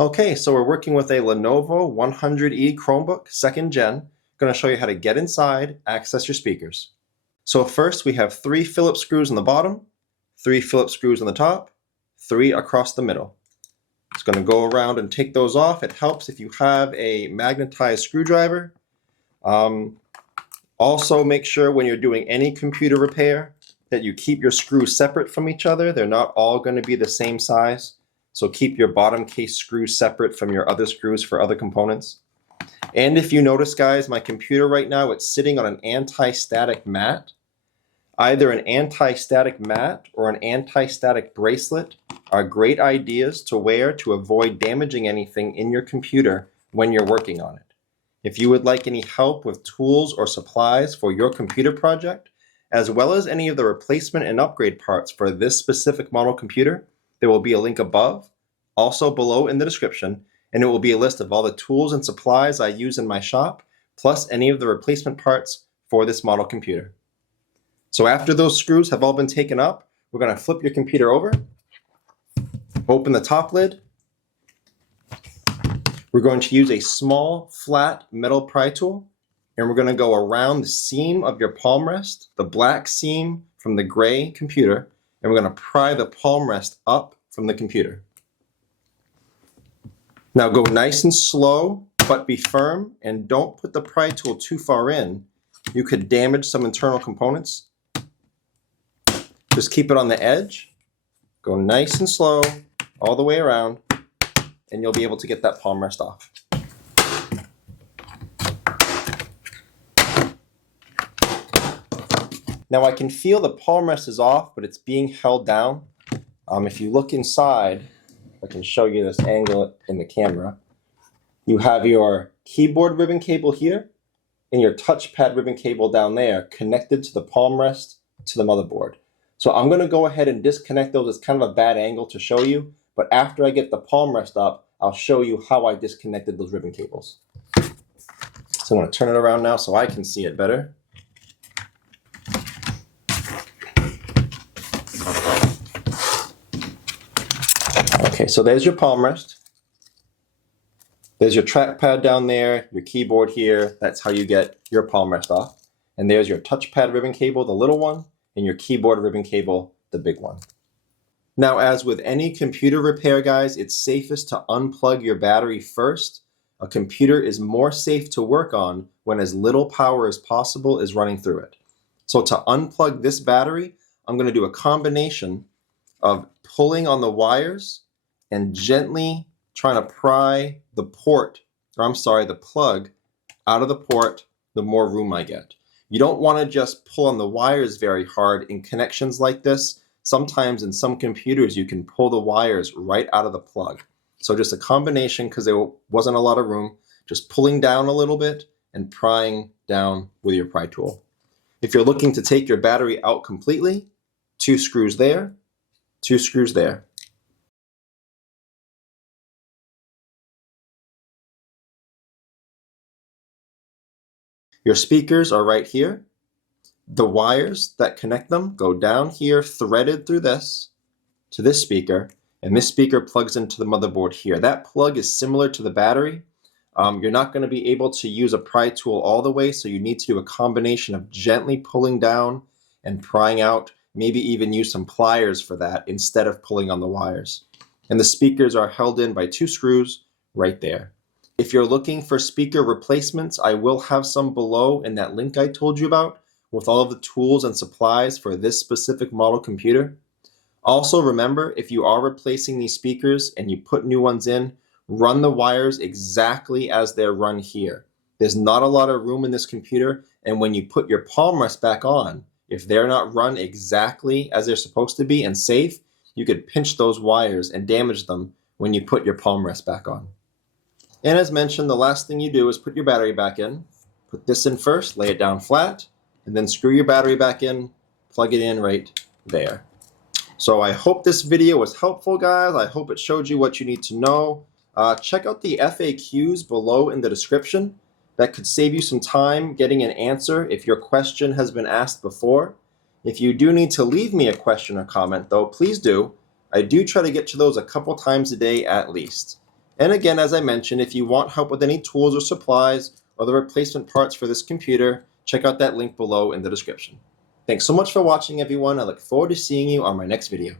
Okay, so we're working with a Lenovo 100E Chromebook, 2nd gen. Going to show you how to get inside, access your speakers. So first we have 3 Phillips screws on the bottom, 3 Phillips screws on the top, 3 across the middle. Just going to go around and take those off. It helps if you have a magnetized screwdriver. Also make sure when you're doing any computer repair that you keep your screws separate from each other. They're not all going to be the same size. So keep your bottom case screws separate from your other screws for other components. And if you notice, guys, my computer right now, it's sitting on an anti-static mat. Either an anti-static mat or an anti-static bracelet are great ideas to wear to avoid damaging anything in your computer when you're working on it. If you would like any help with tools or supplies for your computer project, as well as any of the replacement and upgrade parts for this specific model computer, there will be a link above, also below in the description, and it will be a list of all the tools and supplies I use in my shop, plus any of the replacement parts for this model computer. So after those screws have all been taken up, we're going to flip your computer over, open the top lid. We're going to use a small, flat metal pry tool, and we're going to go around the seam of your palm rest, the black seam from the gray computer, and we're going to pry the palm rest up from the computer. Now go nice and slow, but be firm, and don't put the pry tool too far in. You could damage some internal components. Just keep it on the edge. Go nice and slow all the way around, and you'll be able to get that palm rest off. Now I can feel the palm rest is off, but it's being held down. If you look inside, I can show you this angle in the camera. You have your keyboard ribbon cable here and your touchpad ribbon cable down there connected to the palm rest to the motherboard. So I'm going to go ahead and disconnect those. It's kind of a bad angle to show you, but after I get the palm rest up, I'll show you how I disconnected those ribbon cables. So I'm going to turn it around now so I can see it better. Okay, so there's your palm rest. There's your trackpad down there, your keyboard here. That's how you get your palm rest off. And there's your touchpad ribbon cable, the little one, and your keyboard ribbon cable, the big one. Now, as with any computer repair, guys, it's safest to unplug your battery first. A computer is more safe to work on when as little power as possible is running through it. So to unplug this battery, I'm going to do a combination of pulling on the wires and gently trying to pry the plug out of the port, the more room I get. You don't want to just pull on the wires very hard in connections like this. Sometimes in some computers you can pull the wires right out of the plug. So just a combination, because there wasn't a lot of room, just pulling down a little bit and prying down with your pry tool. If you're looking to take your battery out completely, 2 screws there, 2 screws there. Your speakers are right here. The wires that connect them go down here, threaded through this, to this speaker, and this speaker plugs into the motherboard here. That plug is similar to the battery. You're not going to be able to use a pry tool all the way, so you need to do a combination of gently pulling down and prying out, maybe even use some pliers for that instead of pulling on the wires. And the speakers are held in by 2 screws right there. If you're looking for speaker replacements, I will have some below in that link I told you about with all of the tools and supplies for this specific model computer. Also remember, if you are replacing these speakers and you put new ones in, run the wires exactly as they're run here. There's not a lot of room in this computer, and when you put your palm rest back on, if they're not run exactly as they're supposed to be and safe, you could pinch those wires and damage them when you put your palm rest back on. And as mentioned, the last thing you do is put your battery back in. Put this in first, lay it down flat, and then screw your battery back in, plug it in right there. So I hope this video was helpful, guys. I hope it showed you what you need to know. Check out the FAQs below in the description. That could save you some time getting an answer if your question has been asked before. If you do need to leave me a question or comment, though, please do. I do try to get to those a couple times a day at least. And again, as I mentioned, if you want help with any tools or supplies or the replacement parts for this computer, check out that link below in the description. Thanks so much for watching, everyone. I look forward to seeing you on my next video.